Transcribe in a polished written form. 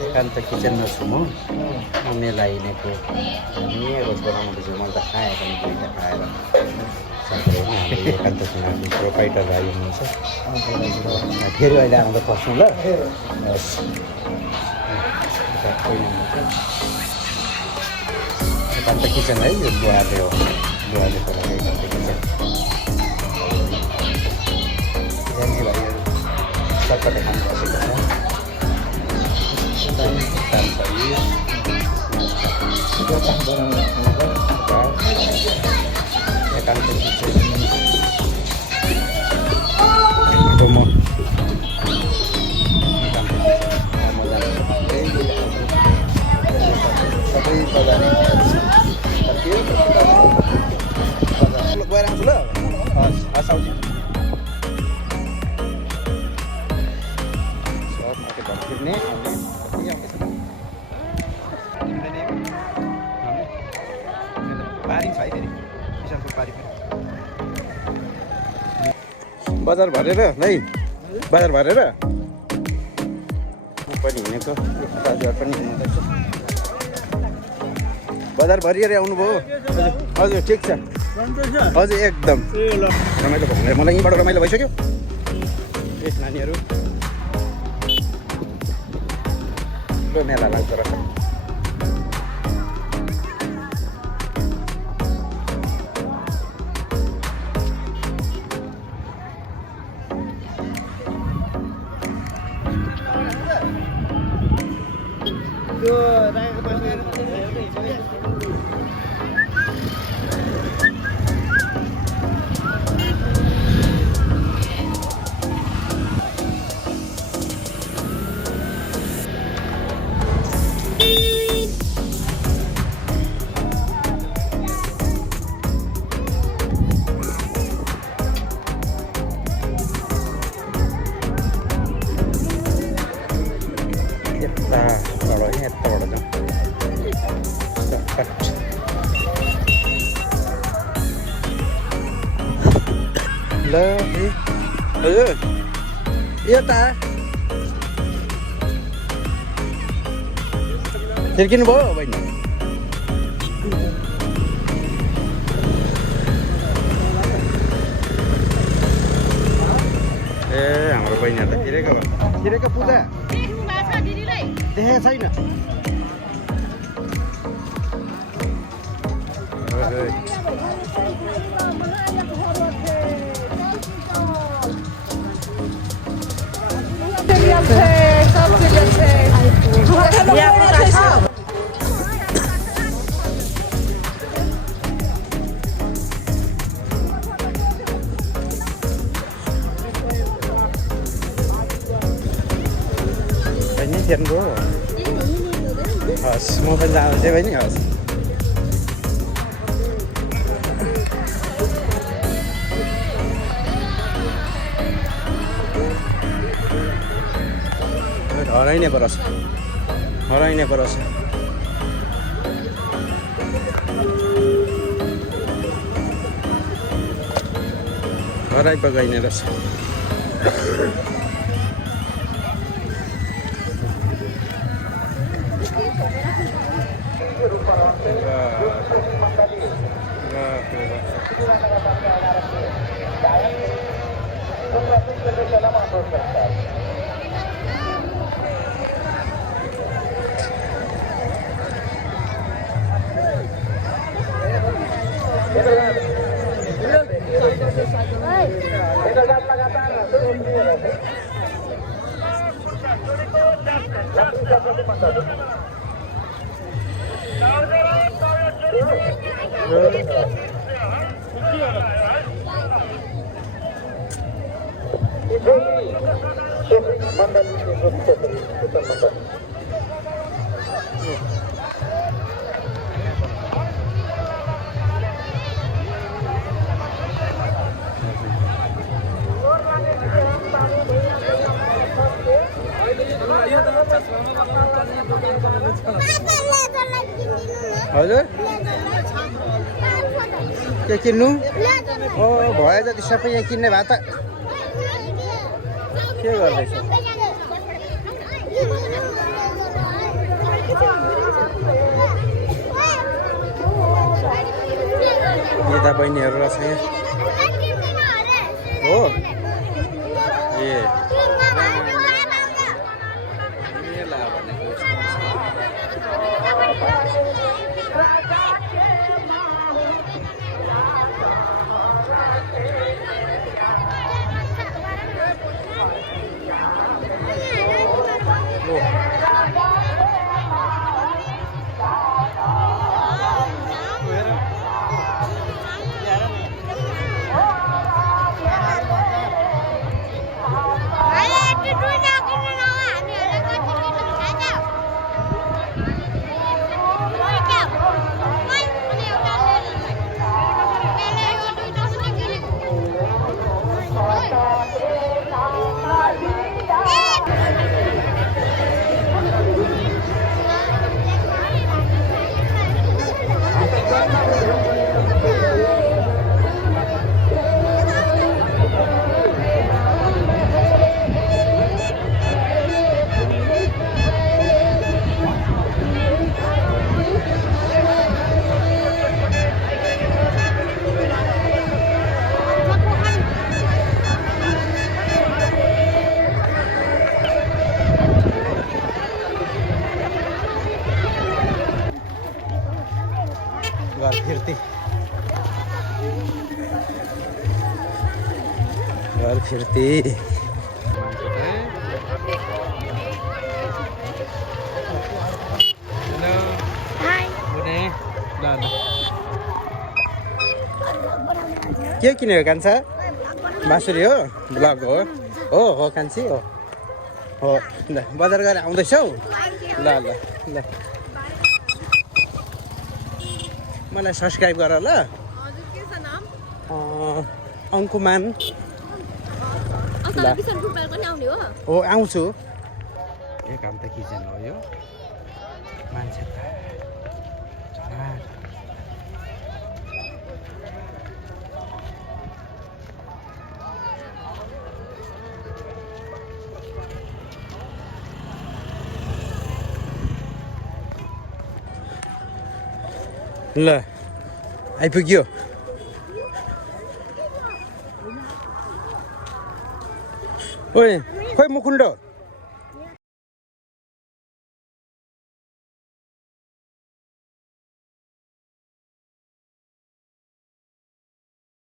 एकान्त किचनमा छु म मेला हिँडेको रोज बनाउँदैछु मैले त खाएँ पनि दुईवटा खाएर हाम्रो एकान्त चुनावको प्रोपाइटर भाइ हुनुहुन्छ फेरि अहिले आउँदा पस्नु ल हस् एकान्त किचन है यो बुवाले हो बुवाले खोलेको एकान्त किचन जाने भाइहरू चटपटे खानु बसेको गएर आउँछु ल हस् आउँछु फिर्ने पारी छ है फेरि किसानको पारी फेरि बजार भरेर नै बजार भरेर पनि हिँडेको दाजुहरू पनि हिँड्दैछ बजार भरिएर आउनुभयो हजुर ठिक छ हजुर एकदम रमाइलो भयो मलाई यहीँबाट रमाइलो भइसक्यो ए नानीहरू ठुलो मेला लाग्दो रहेछ ल हजुर यता फर्किनु भयो बहिनी ए हाम्रो बहिनीहरू त किरेको पूजा देखेको छैन Go. Mau penjara aja ini harus. Orang ini beras. Orang ini beras. Orang pakai ini beras. हजुर के किन्नु ओ भयो जति सबै यहाँ किन्ने भए त के गर्दैछ दादा बहिनीहरू रहेछ यहाँ हो ए मेला भनेको घर फिर्ती के किनेको कान्छा बाँसुरी हो ब्लग हो हो कान्छी हो हो ल बजार गएर आउँदैछौ ल ल ल मलाई सब्सक्राइब गर ल अङ्कुमान हो आउँछु यो काम त किचन हो यो मान्छे त ल आइपुग्यो ओए खोइ मुकुन्डो